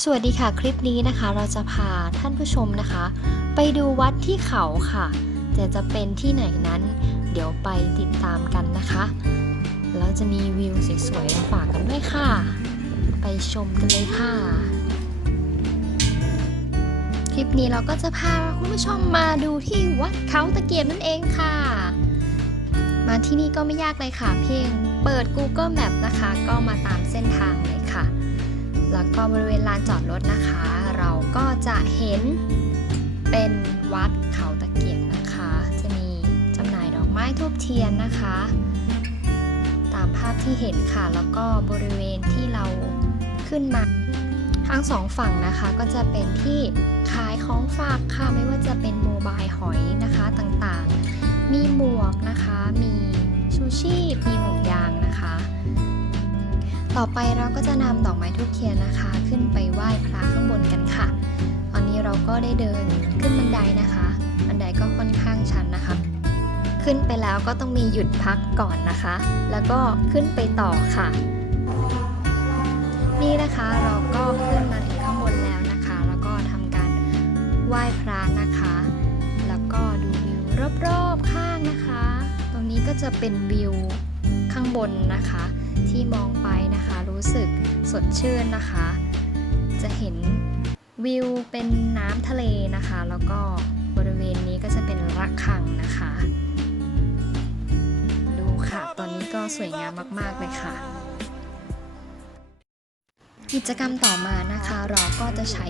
สวัสดีค่ะคลิปนี้นะคะ เราจะพาท่านผู้ชมนะคะ ไปดูวัดที่เขาค่ะ แต่จะเป็นที่ไหนนั้น เดี๋ยวไปติดตามกันนะคะแล้วจะมีวิวสวยๆมาฝากกันด้วยค่ะ ไปชมกันเลยค่ะ คลิปนี้เราก็จะพาคุณผู้ชมมาดูที่วัดเขาตะเกียบนั่นเองค่ะ มาที่นี่ก็ไม่ยากเลยค่ะ เพียงเปิด Google Map นะคะ ก็มาตามเส้นทางเลยค่ะ แล้วก็บริเวณลานจอดรถนะคะ เราก็จะเห็นเป็นวัดเขาตะเกียบนะคะ จะมีจำหน่ายดอกไม้ทูบเทียนนะคะ ตามภาพที่เห็นค่ะ แล้วก็บริเวณที่เราขึ้นมาทั้งสองฝั่งนะคะก็จะเป็นที่ขายของฝากค่ะไม่ว่าจะเป็นโมบายหอยนะคะต่างๆ มีหมวกนะคะ มีชูชีพ มีห่วงยางนะคะ ต่อไปเราก็จะนำดอกไม้ทุกเทียนนะคะ ขึ้นไปไหว้พระข้างบนกันค่ะ ตอนนี้เราก็ได้เดินขึ้นบันไดนะคะ บันไดก็ค่อนข้างชันนะคะ ขึ้นไปแล้วก็ต้องมีหยุดพักก่อนนะคะ แล้วก็ขึ้นไปต่อค่ะ นี่นะคะเราก็ขึ้นมาถึงข้างบนแล้วนะคะ แล้วก็ทำการไหว้พระนะคะ แล้วก็ดูวิวรอบๆข้างนะคะ ตรงนี้ก็จะเป็นวิว ข้างบนนะคะ ที่มองไปนะคะรู้สึกสดชื่นนะคะ จะเห็นวิวเป็นน้ำทะเลนะคะ แล้วก็บริเวณนี้ก็จะเป็นระฆังนะคะ ดูค่ะ ตอนนี้ก็สวยงามมาก ๆ เลยค่ะ กิจกรรมต่อมานะคะ เราก็จะใช้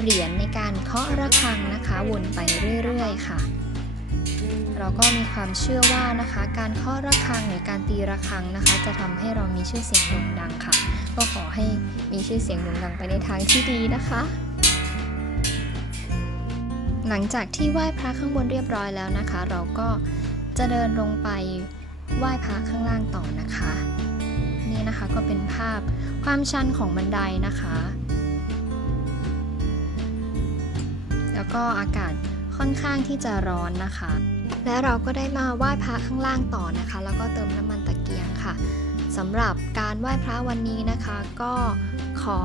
เหรียญในการเคาะระฆังนะคะ วนไปเรื่อย ๆ ค่ะ เราก็มีความเชื่อว่านะคะ การเคาะระฆังหรือการตีระฆังนะคะ จะทำให้เรามีชื่อเสียงโด่งดังค่ะ ก็ขอให้มีชื่อเสียงโด่งดังไปในทางที่ดีนะคะ หลังจากที่ไหว้พระข้างบนเรียบร้อยแล้วนะคะ เราก็จะเดินลงไปไหว้พระข้างล่างต่อนะคะ นี่นะคะก็เป็นภาพความชันของบันไดนะคะ แล้วก็อากาศค่อนข้างที่จะร้อนนะคะ และเราก็ได้มาไหว้พระข้างล่างต่อนะคะ แล้วก็เติมน้ำมันตะเกียงค่ะสำหรับการไหว้พระวันนี้นะคะ ก็ขอ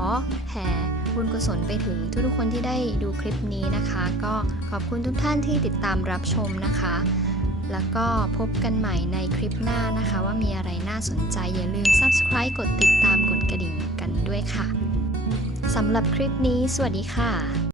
แผ่บุญกุศลไปถึงทุกๆคนที่ได้ดูคลิปนี้นะคะ ก็ขอบคุณทุกท่านที่ติดตามรับชมนะคะ แล้วก็พบกันใหม่ในคลิปหน้านะคะ ว่ามีอะไรน่าสนใจอย่าลืม subscribe กดติดตามกดกระดิ่งกันด้วยค่ะสำหรับคลิปนี้ สวัสดีค่ะ